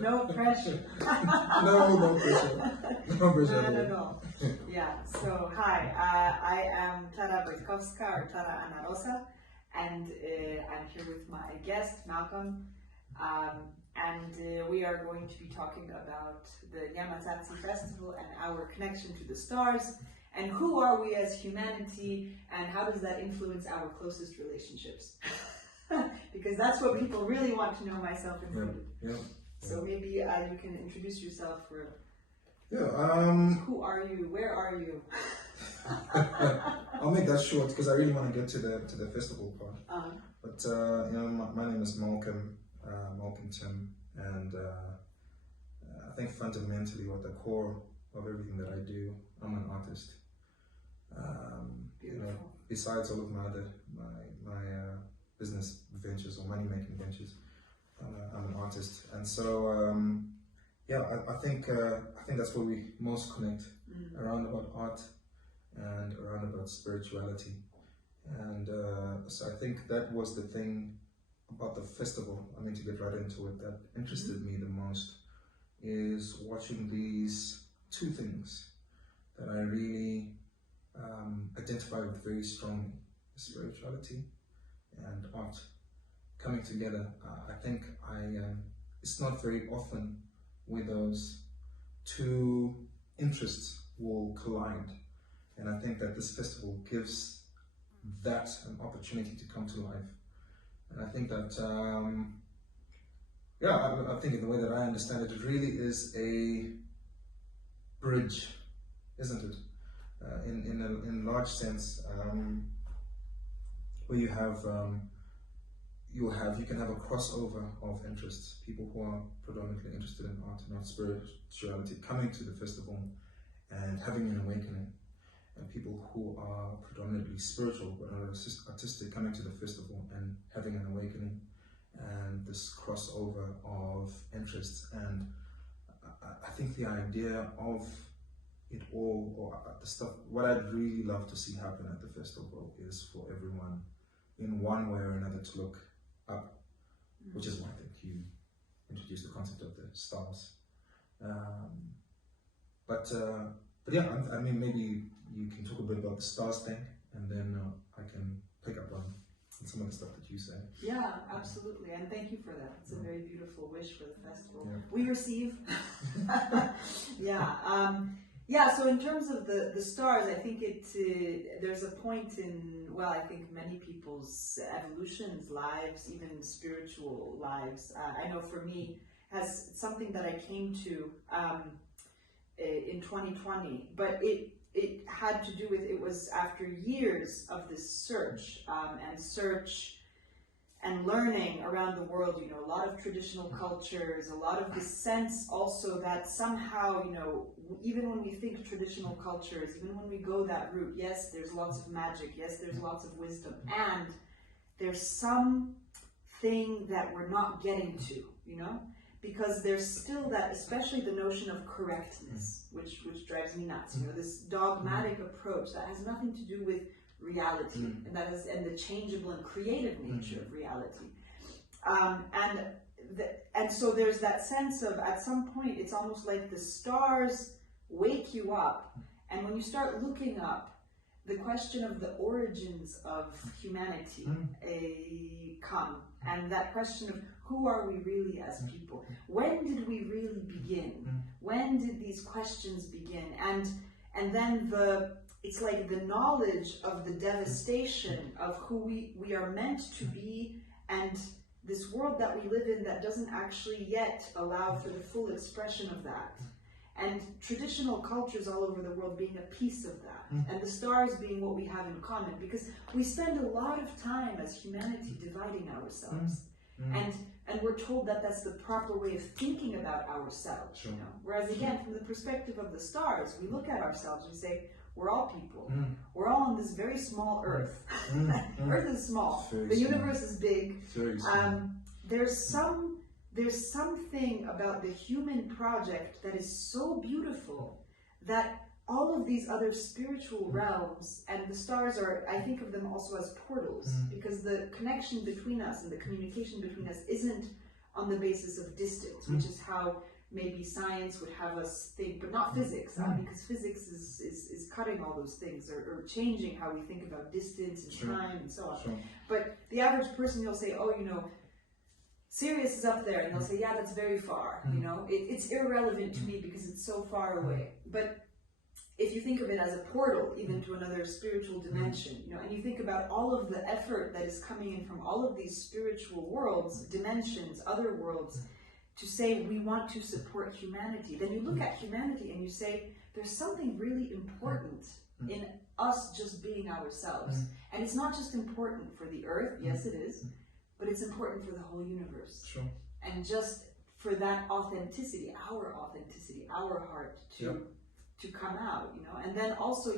No pressure. No pressure. No pressure. No. Yeah, so hi, I am Tara Wojtkowska, or Tara Ana Rosa, and I'm here with my guest, Malcohm, and we are going to be talking about the Nyamatsatse Festival and our connection to the stars, and who are we as humanity, and how does that influence our closest relationships? Because that's what people really want to know, myself included. Yeah. So maybe you can introduce yourself for... Who are you? Where are you? I'll make that short because I really want to get to the festival part. But my name is Malcohm Timm, and I think fundamentally, at the core of everything that I do, I'm an artist. Besides all of my other business ventures or money making ventures, I'm an artist, and so. I think that's where we most connect, around about art and around about spirituality, and so I think that was the thing about the festival. I mean, to get right into it, that interested me the most is watching these two things that I really identify with very strongly: spirituality and art coming together. I think it's not very often where those two interests will collide, and I think that this festival gives that an opportunity to come to life. And I think that I think in the way that I understand it, it really is a bridge, isn't it? In a large sense, where you can have a crossover of interests, people who are predominantly interested in art and spirituality coming to the festival and having an awakening, and people who are predominantly spiritual but are artistic coming to the festival and having an awakening, and this crossover of interests. And I think the idea of it all, or the stuff, what I'd really love to see happen at the festival is for everyone in one way or another to look up, which is why I think you introduced the concept of the stars. But yeah, I mean, maybe you can talk a bit about the stars thing, and then I can pick up on some of the stuff that you say. Yeah, absolutely, and thank you for that. It's a very beautiful wish for the festival. Yeah. We receive. Yeah, so in terms of the stars, I think there's a point in, I think many people's evolutions, lives, even spiritual lives. I know for me, has something that I came to in 2020, but it had to do with, it was after years of this search and learning around the world, a lot of traditional cultures, a lot of the sense also that somehow, even when we think traditional cultures, even when we go that route, yes, there's lots of magic, yes, there's lots of wisdom, and there's something that we're not getting to, because there's still that, especially the notion of correctness, which drives me nuts, this dogmatic approach that has nothing to do with reality, and the changeable and creative nature of reality, and so there's that sense of, at some point, it's almost like the stars wake you up, and when you start looking up, the question of the origins of humanity come, and that question of who are we really as people? When did we really begin? When did these questions begin? And then it's like the knowledge of the devastation of who we are meant to be, and this world that we live in that doesn't actually yet allow for the full expression of that. And traditional cultures all over the world being a piece of that, and the stars being what we have in common, because we spend a lot of time as humanity dividing ourselves, and we're told that that's the proper way of thinking about ourselves, Whereas again, from the perspective of the stars, we look at ourselves and say, we're all people. We're all on this very small Earth. Earth is small. The universe is big. There's something about the human project that is so beautiful that all of these other spiritual realms, and the stars are, I think of them also as portals, because the connection between us and the communication between us isn't on the basis of distance, which is how maybe science would have us think, but not physics, because physics is cutting all those things, or changing how we think about distance and time and so on. But the average person, you'll say, oh, you know, Sirius is up there, and they'll say, yeah, that's very far, you know, it's irrelevant to me because it's so far away. But if you think of it as a portal, even to another spiritual dimension, you know, and you think about all of the effort that is coming in from all of these spiritual worlds, dimensions, other worlds, to say we want to support humanity, then you look at humanity and you say, there's something really important in us just being ourselves. And it's not just important for the earth, yes it is, but it's important for the whole universe. And just for that authenticity, our heart to come out, you know, and then also